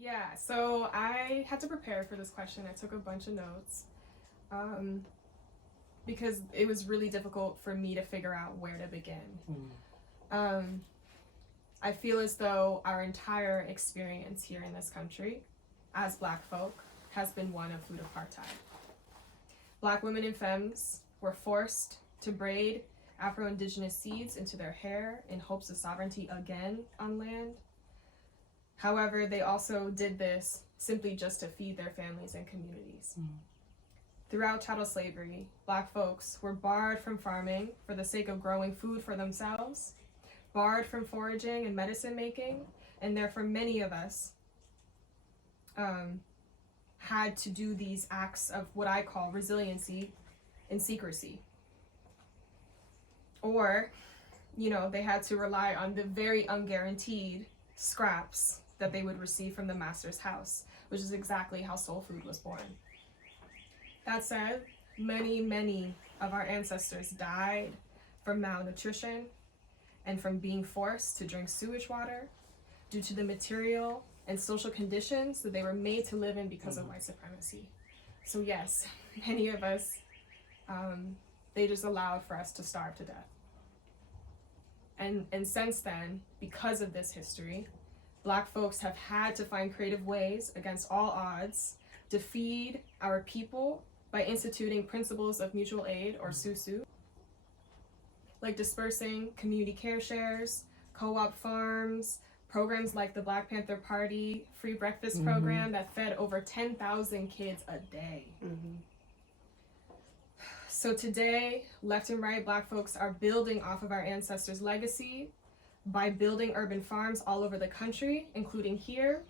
Yeah, so I had to prepare for this question. I took a bunch of notes because it was really difficult for me to figure out where to begin. I feel as though our entire experience here in this country as Black folk has been one of food apartheid. Black women and femmes were forced to braid Afro-Indigenous seeds into their hair in hopes of sovereignty again on land. However, they also did this simply just to feed their families and communities. Throughout chattel slavery, Black folks were barred from farming for the sake of growing food for themselves, barred from foraging and medicine making, and therefore many of us had to do these acts of what I call resiliency in secrecy. Or, they had to rely on the very unguaranteed scraps that they would receive from the master's house, which is exactly how soul food was born. That said, many of our ancestors died from malnutrition and from being forced to drink sewage water due to the material and social conditions that they were made to live in because of white supremacy. So yes, many of us, they just allowed for us to starve to death. And since then, because of this history, Black folks have had to find creative ways against all odds to feed our people by instituting principles of mutual aid, or SUSU, like dispersing community care shares, co-op farms, programs like the Black Panther Party free breakfast program that fed over 10,000 kids a day. So today, left and right Black folks are building off of our ancestors' legacy by building urban farms all over the country, including here,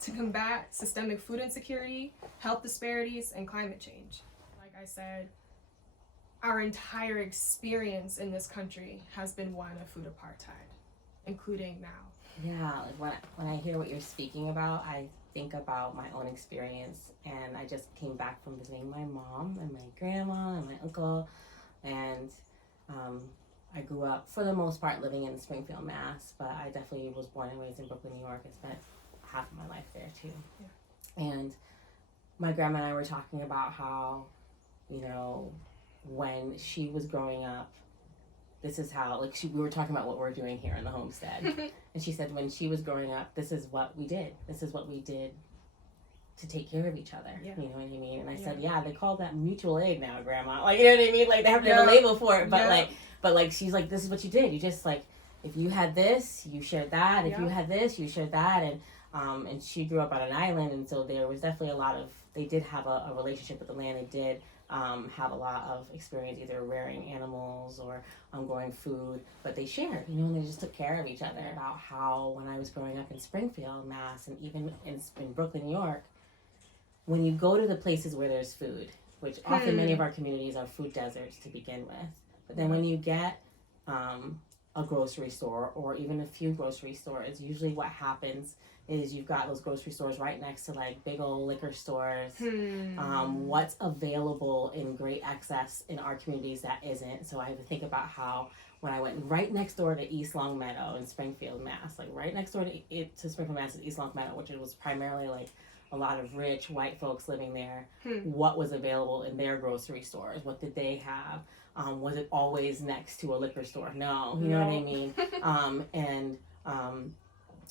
to combat systemic food insecurity, health disparities, and climate change. Like I said, our entire experience in this country has been one of food apartheid, including now. Yeah, like when I hear what you're speaking about, I think about my own experience, and I just came back from visiting my mom and my grandma and my uncle, and I grew up, for the most part, living in Springfield, Mass, but I definitely was born and raised in Brooklyn, New York. I spent half of my life there, too. Yeah. And my grandma and I were talking about how, when she was growing up, this is how, we were talking about what we're doing here in the homestead. And she said when she was growing up, this is what we did. This is what we did to take care of each other. Yeah. You know what I mean? And I said, yeah, they call that mutual aid now, Grandma. Like, you know what I mean? Like, they have to have a label for it. But she's like, this is what you did. You just, if you had this, you shared that. If you had this, you shared that. And she grew up on an island, and so there was definitely they did have a relationship with the land. They did have a lot of experience either rearing animals or growing food, but they shared, and they just took care of each other. About how when I was growing up in Springfield, Mass, and even in Brooklyn, New York, when you go to the places where there's food, which often many of our communities are food deserts to begin with, but then when you get a grocery store or even a few grocery stores, usually what happens is you've got those grocery stores right next to big old liquor stores. What's available in great excess in our communities that isn't. So I have to think about how when I went right next door to East Longmeadow in Springfield, Mass, right next door to Springfield, Mass is East Longmeadow, which was primarily a lot of rich white folks living there. What was available in their grocery stores? What did they have? Was it always next to a liquor store? No, you know what I mean?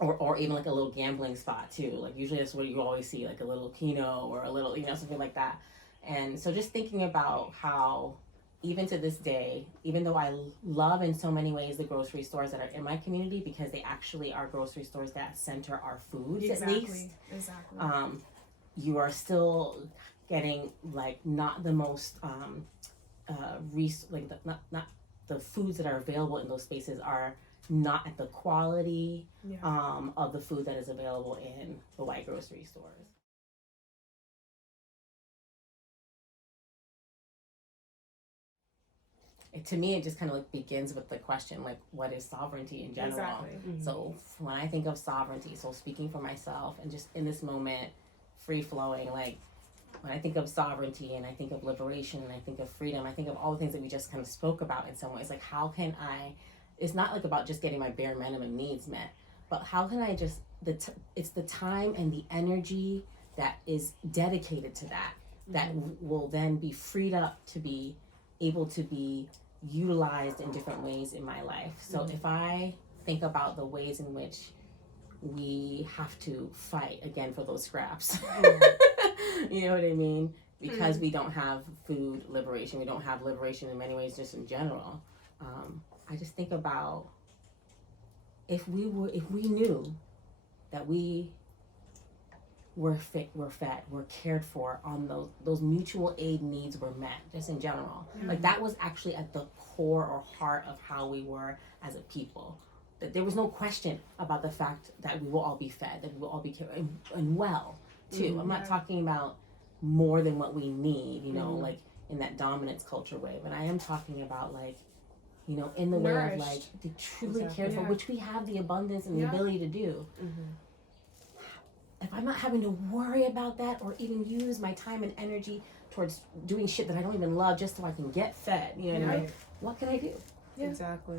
Or even a little gambling spot too. Usually that's what you always see, a little Keno or a little, something like that. And so just thinking about how even to this day, even though I love in so many ways the grocery stores that are in my community because they actually are grocery stores that center our foods at least. Exactly. You are still getting not the most not the foods that are available in those spaces are not at the quality of the food that is available in the white grocery stores. To me, it just kind of begins with the question, what is sovereignty in general? Exactly. So when I think of sovereignty, so speaking for myself and just in this moment, free flowing, when I think of sovereignty and I think of liberation and I think of freedom, I think of all the things that we just kind of spoke about in some ways. How can I, it's not about just getting my bare minimum needs met, but how can I just, it's the time and the energy that is dedicated to that, that will then be freed up to be able to be utilized in different ways in my life. So if I think about the ways in which we have to fight again for those scraps, you know what I mean? Because we don't have food liberation, we don't have liberation in many ways, just in general. I just think about if we knew that we were fed, were cared for, on those mutual aid needs were met, just in general. Like that was actually at the core or heart of how we were as a people. That there was no question about the fact that we will all be fed, that we will all be cared and well too. I'm not talking about more than what we need, you know, like in that dominance culture way, but I am talking about like, you know, in the way of like the truly cared for, which we have the abundance and the ability to do. If I'm not having to worry about that or even use my time and energy towards doing shit that I don't even love just so I can get fed, you know what I mean? What can I do? Exactly.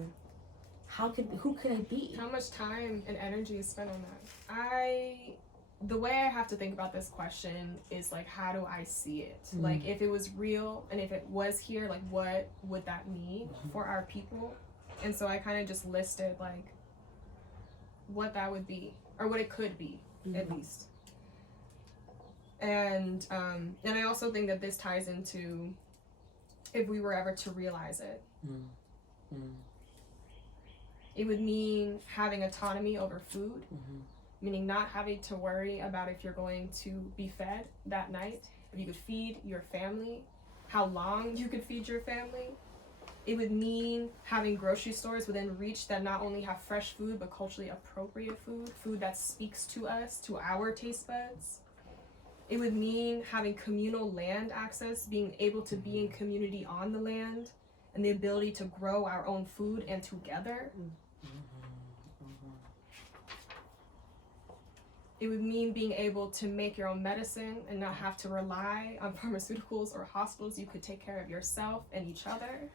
Who could I be? How much time and energy is spent on that? The way I have to think about this question is like, how do I see it? Like, if it was real and if it was here, like, what would that mean for our people? And so I kind of just listed like what that would be, or what it could be, at least. And I also think that this ties into if we were ever to realize it. It would mean having autonomy over food, meaning not having to worry about if you're going to be fed that night, if you could feed your family, how long you could feed your family. It would mean having grocery stores within reach that not only have fresh food, but culturally appropriate food that speaks to us, to our taste buds. It would mean having communal land access, being able to be in community on the land, and the ability to grow our own food and together. It would mean being able to make your own medicine and not have to rely on pharmaceuticals or hospitals. You could take care of yourself and each other.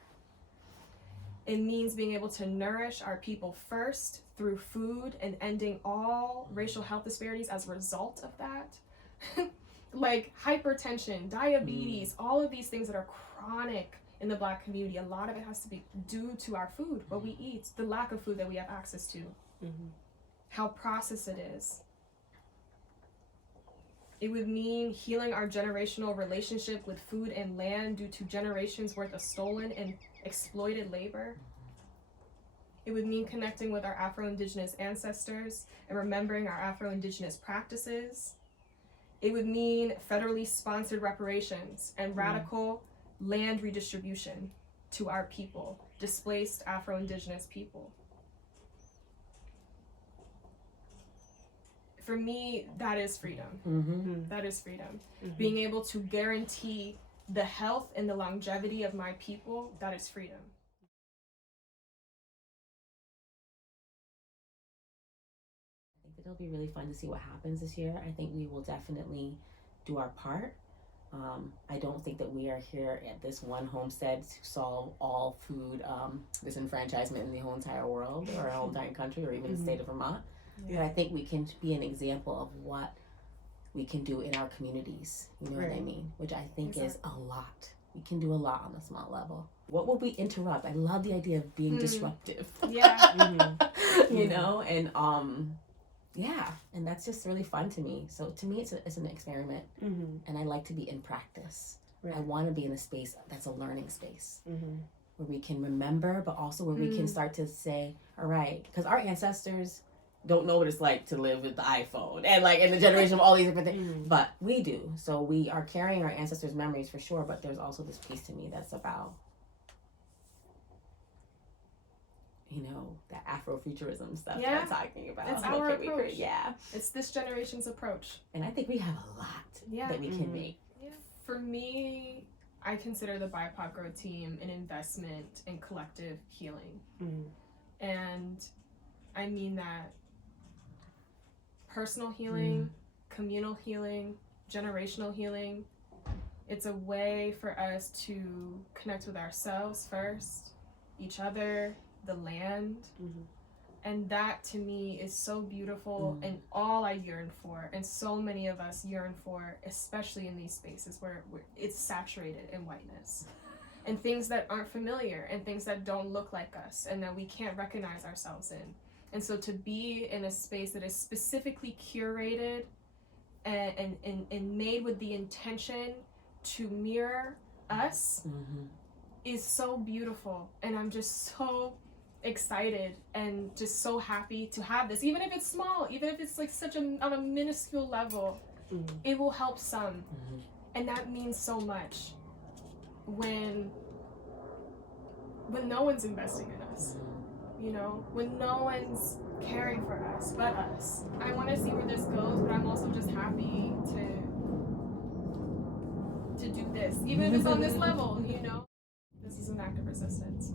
It means being able to nourish our people first through food and ending all racial health disparities as a result of that. Like hypertension, diabetes, all of these things that are chronic in the Black community, a lot of it has to be due to our food, what we eat, the lack of food that we have access to, how processed it is. It would mean healing our generational relationship with food and land due to generations worth of stolen and exploited labor. It would mean connecting with our Afro-Indigenous ancestors and remembering our Afro-Indigenous practices. It would mean federally sponsored reparations and radical land redistribution to our people, displaced Afro-Indigenous people. For me, that is freedom. That is freedom. Being able to guarantee the health and the longevity of my people, that is freedom. I think it'll be really fun to see what happens this year. I think we will definitely do our part. I don't think that we are here at this one homestead to solve all food disenfranchisement in the whole entire world or our whole entire country or even the state of Vermont. But I think we can be an example of what we can do in our communities, you know what I mean? Which I think is a lot. We can do a lot on a small level. What would we interrupt? I love the idea of being disruptive. You know, and and that's just really fun to me. So to me, it's an experiment, and I like to be in practice. I want to be in a space that's a learning space, where we can remember, but also where we can start to say, all right, because our ancestors don't know what it's like to live with the iPhone and like in the generation of all these different things, but we do. So we are carrying our ancestors' memories for sure, but there's also this piece to me that's about, you know, that Afrofuturism stuff that I'm talking about. It's our approach. It's this generation's approach. And I think we have a lot that we can make. For me, I consider the BIPOC GrowTeam an investment in collective healing. And I mean that personal healing, communal healing, generational healing. It's a way for us to connect with ourselves first, each other, the land, And that to me is so beautiful and all I yearn for, and so many of us yearn for, especially in these spaces where it's saturated in whiteness and things that aren't familiar and things that don't look like us and that we can't recognize ourselves in. And so to be in a space that is specifically curated and made with the intention to mirror us is so beautiful. And I'm just so excited and just so happy to have this, even if it's small, even if it's like such on a minuscule level, it will help some. And that means so much when no one's investing in us, you know, when no one's caring for us but us. I want to see where this goes, but I'm also just happy to do this, even if it's on this level, you know. This is an act of resistance.